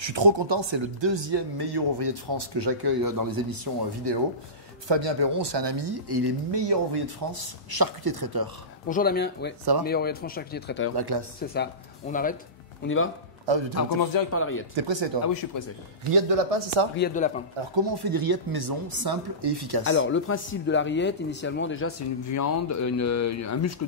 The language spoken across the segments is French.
Je suis trop content, c'est le deuxième meilleur ouvrier de France que j'accueille dans les émissions vidéo. Fabien Perron, c'est un ami et il est meilleur ouvrier de France, charcutier traiteur. Bonjour Damien, ouais. Ça va? Meilleur ouvrier de France, charcutier traiteur. La classe. C'est ça. On arrête? On y va? On commence direct par la rillette. T'es pressé toi? Ah oui, je suis pressé. Rillette de lapin, c'est ça? Rillette de lapin. Alors comment on fait des rillettes maison, simples et efficaces? Alors le principe de la rillette, initialement déjà, c'est une viande, un muscle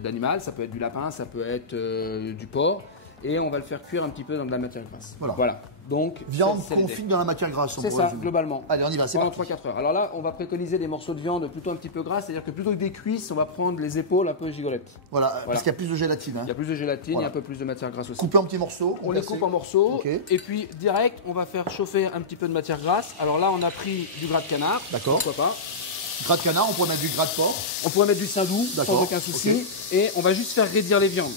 d'animal. Ça peut être du lapin, ça peut être du porc. Et on va le faire cuire un petit peu dans de la matière grasse. Voilà. Donc, viande confite dans la matière grasse. C'est ça, globalement. Allez, on y va, c'est pendant parti. 3-4 heures. Alors là, on va préconiser des morceaux de viande plutôt un petit peu gras, c'est-à-dire que plutôt que des cuisses, on va prendre les épaules un peu gigolettes. Voilà, parce qu'il y a plus de gélatine. Il y a plus de gélatine, il y a un peu plus de matière grasse aussi. Couper en petits morceaux. On les coupe en morceaux. Et puis, direct, on va faire chauffer un petit peu de matière grasse. Alors là, on a pris du gras de canard. D'accord. Pourquoi pas. Gras de canard, on pourrait mettre du gras de porc. On pourrait mettre du saindoux, sans aucun souci. Et on va juste faire raidir les viandes.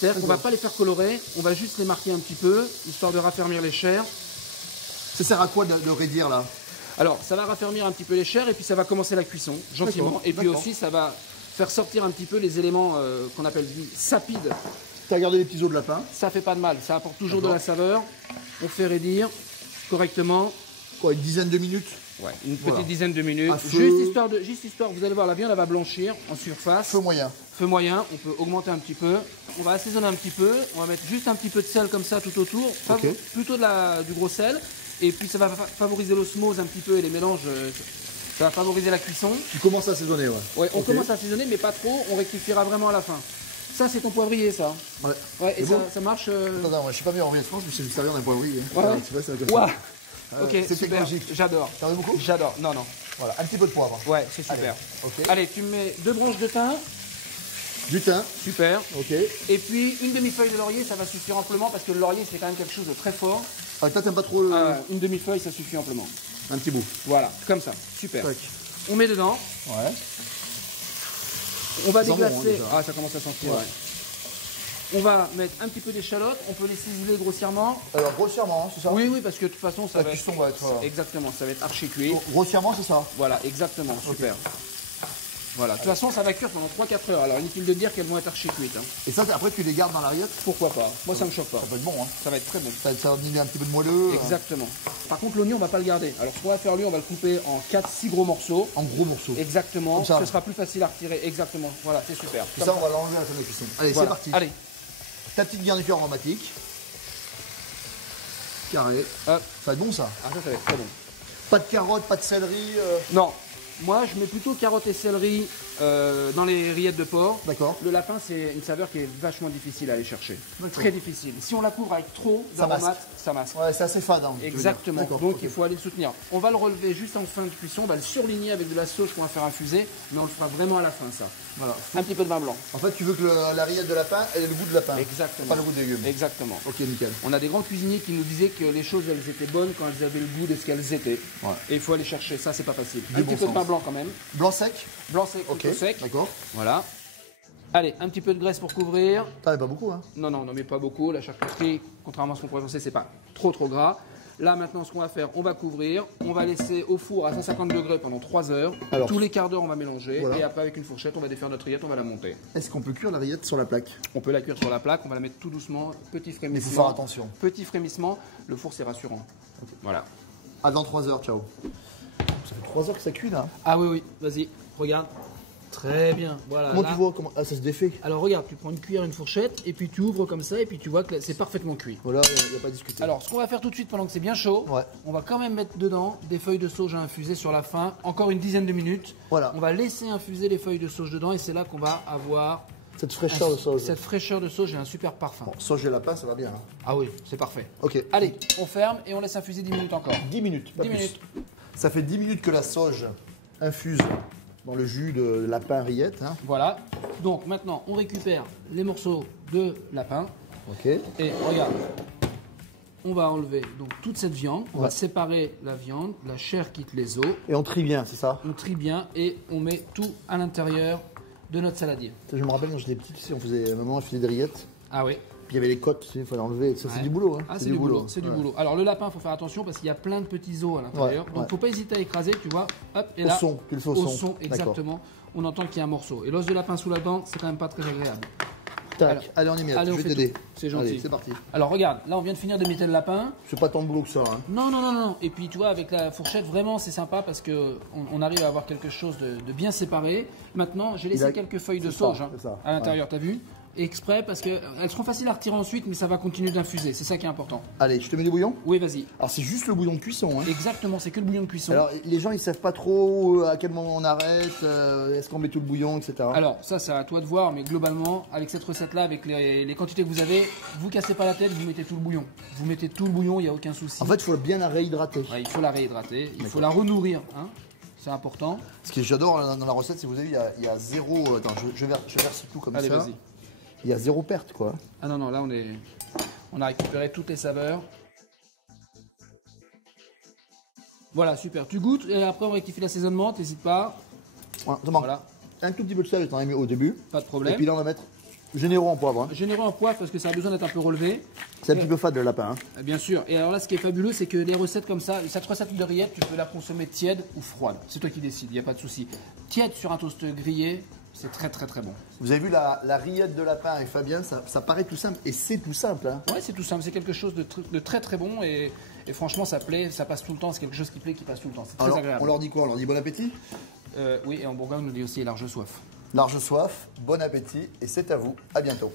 C'est-à-dire qu'on ne va pas les faire colorer, on va juste les marquer un petit peu, histoire de raffermir les chairs. Ça sert à quoi de raidir là? Alors, ça va raffermir un petit peu les chairs et puis ça va commencer la cuisson, gentiment. Et puis aussi, ça va faire sortir un petit peu les éléments qu'on appelle sapides. Tu as gardé les petits os de lapin? Ça fait pas de mal, ça apporte toujours de la saveur. On fait raidir correctement. Quoi, une dizaine de minutes? Ouais, une petite dizaine de minutes. Juste histoire, vous allez voir, la viande elle va blanchir en surface. Feu moyen. Feu moyen, on peut augmenter un petit peu. On va assaisonner un petit peu. On va mettre juste un petit peu de sel comme ça tout autour. Plutôt du gros sel. Et puis ça va favoriser l'osmose un petit peu et les mélanges. Ça va favoriser la cuisson. Tu commences à assaisonner, Ouais, on commence à assaisonner, mais pas trop. On rectifiera vraiment à la fin. Ça, c'est ton poivrier, ça. Ouais, et ça marche. Attends, moi, je suis pas meilleur ouvrier de France, mais je sais me servir d'un poivrier. Ouais. Ok, c'est super. technologique. J'adore. T'en veux beaucoup? J'adore. Non. Voilà, un petit peu de poivre. Ouais, c'est super. Allez, tu mets 2 branches de thym. Du thym. Super. Ok. Et puis une demi-feuille de laurier, ça va suffire amplement parce que le laurier, c'est quand même quelque chose de très fort. Ah, toi, t'aimes pas trop le. Une demi-feuille, ça suffit amplement. Un petit bout. Voilà, comme ça. Super. Tac. On met dedans. Ouais. On va déglacer. Bon, ah, ça commence à sentir. Ouais. On va mettre un petit peu d'échalote, on peut les ciseler grossièrement. Alors grossièrement, c'est ça? Oui, parce que de toute façon, ça va cuisson va être. Exactement, ça va être archi cuit. Grossièrement, c'est ça? Voilà, exactement, super. Voilà, de toute façon, ça va cuire pendant 3-4 heures. Alors, inutile de dire qu'elles vont être archi cuites. Hein. Et ça, après, tu les gardes dans la rillette? Pourquoi pas? Moi, ça me choque pas. Ça va être bon, hein? Ça va être très bon. Ça va donner un petit peu de moelleux. Exactement. Par contre, l'oignon, on va pas le garder. Alors, ce qu'on va faire, lui, on va le couper en 4-6 gros morceaux. En gros morceaux. Exactement. Ce sera plus facile à retirer. Exactement. Voilà, c'est super. Et ça, on va l'enlever à la fin de cuisson. Allez, c'est parti. Allez. Ta petite garniture aromatique. Carré. Ça va être bon, ça? Ah, ça va être très bon. Pas de carottes, pas de céleri. Non. Moi, je mets plutôt carottes et céleri dans les rillettes de porc. D'accord. Le lapin, c'est une saveur qui est vachement difficile à aller chercher. Très difficile. Si on la couvre avec trop d'aromates, ça masque. Ouais, c'est assez fade. Hein, exactement. Donc, il faut aller le soutenir. On va le relever juste en fin de cuisson. On va le surligner avec de la sauce qu'on va faire infuser. Mais on le fera vraiment à la fin, ça. Voilà. Un petit peu de vin blanc. En fait, tu veux que la rillette de lapin ait le goût de lapin. Exactement. Pas le goût de légumes. Exactement. Ok, nickel. On a des grands cuisiniers qui nous disaient que les choses, elles étaient bonnes quand elles avaient le goût de ce qu'elles étaient. Ouais. Et il faut aller chercher. Ça, c'est pas facile. Un petit peu de vin blanc quand même. Blanc sec? Blanc sec, plutôt sec. D'accord. Voilà. Allez, un petit peu de graisse pour couvrir. T'en as pas beaucoup, hein? Non, non, mais pas beaucoup. La charcuterie, contrairement à ce qu'on pourrait penser, c'est pas trop gras. Là, maintenant, ce qu'on va faire, on va couvrir. On va laisser au four à 150 degrés pendant 3 heures. Alors, tous les quarts d'heure, on va mélanger. Voilà. Et après, avec une fourchette, on va défaire notre rillette, on va la monter. Est-ce qu'on peut cuire la rillette sur la plaque? On peut la cuire sur la plaque. On va la mettre tout doucement. Petit frémissement. Mais il faut faire attention. Petit frémissement. Le four, c'est rassurant. Okay. Voilà. À dans 3 heures, ciao. Ça fait 3 heures que ça cuit, là. Ah oui, vas-y, regarde. Très bien, voilà. Comment tu vois comment... Ah, ça se défait? Alors regarde, tu prends une cuillère, une fourchette, et puis tu ouvres comme ça, et puis tu vois que c'est parfaitement cuit. Voilà, il n'y a pas à discuter. Alors, ce qu'on va faire tout de suite pendant que c'est bien chaud, on va quand même mettre dedans des feuilles de sauge à infuser sur la fin, encore une dizaine de minutes. Voilà. On va laisser infuser les feuilles de sauge dedans, et c'est là qu'on va avoir cette fraîcheur de sauge. Cette fraîcheur de sauge et un super parfum. Bon, sauge et lapin, ça va bien. Hein. Ah oui, c'est parfait. Ok. Allez, on ferme et on laisse infuser 10 minutes encore. 10 minutes, pas 10 plus. minutes. Ça fait 10 minutes que la sauge infuse dans le jus de lapin rillette. Hein. Voilà. Donc maintenant, on récupère les morceaux de lapin. Ok. Et regarde, on va enlever donc toute cette viande. On va séparer la viande, la chair quitte les os. Et on trie bien, c'est ça? On trie bien et on met tout à l'intérieur de notre saladier. Je me rappelle quand j'étais petit, tu sais, on faisait, maman elle faisait des rillettes. Ah oui. Puis il y avait les côtes, tu sais, il fallait enlever. Ça, c'est du boulot. Hein. Ah, c'est du boulot. C'est du boulot. Alors le lapin, il faut faire attention parce qu'il y a plein de petits os à l'intérieur. Donc il ne faut pas hésiter à écraser, tu vois. Hop, et là, son, au son, exactement. On entend qu'il y a un morceau. Et l'os de lapin sous la dent, c'est quand même pas très agréable. Tac, allez on y met, je vais t'aider. C'est gentil. Allez, c'est parti. Alors regarde, là on vient de finir d'émietter le lapin. C'est pas tant de boulot que ça. Hein. Non. Et puis tu vois, avec la fourchette, vraiment c'est sympa parce qu'on arrive à avoir quelque chose de bien séparé. Maintenant, j'ai laissé quelques feuilles de sauge à l'intérieur, t'as vu? Exprès parce qu'elles seront faciles à retirer ensuite, mais ça va continuer d'infuser. C'est ça qui est important. Allez, je te mets du bouillon? Oui, vas-y. Alors c'est juste le bouillon de cuisson. Hein. Exactement, c'est que le bouillon de cuisson. Alors les gens ils savent pas trop à quel moment on arrête, est-ce qu'on met tout le bouillon, etc. Alors ça c'est à toi de voir, mais globalement avec cette recette là, avec les quantités que vous avez, vous cassez pas la tête, vous mettez tout le bouillon. Vous mettez tout le bouillon, il n'y a aucun souci. En fait il faut bien la réhydrater. Ouais, il faut la réhydrater, il faut la renourrir. Hein. C'est important. Ce que j'adore dans la recette, si vous avez, il y a zéro. Attends, je verse tout comme Allez, ça. vas-y. Il y a zéro perte quoi. Ah non, là on a récupéré toutes les saveurs. Voilà, super. Tu goûtes et après on rectifie l'assaisonnement, t'hésites pas. Voilà. Un tout petit peu de sel, j'en ai mis au début. Pas de problème. Et puis là on va mettre généreux en poivre. Hein. Généreux en poivre parce que ça a besoin d'être un peu relevé. C'est un petit peu fade le lapin. Hein. Bien sûr. Et alors là, ce qui est fabuleux, c'est que les recettes comme ça, cette recette de rillettes, tu peux la consommer tiède ou froide. C'est toi qui décides, il n'y a pas de souci. Tiède sur un toast grillé, c'est très bon. Vous avez vu la rillette de lapin avec Fabien, ça paraît tout simple et c'est tout simple. Hein. Ouais, c'est tout simple, c'est quelque chose de très bon et franchement ça plaît, ça passe tout le temps, c'est quelque chose qui plaît, qui passe tout le temps. C'est très agréable. On leur dit quoi? On leur dit bon appétit? Oui, et en Bourgogne, on nous dit aussi large soif. Large soif, bon appétit et c'est à vous. À bientôt.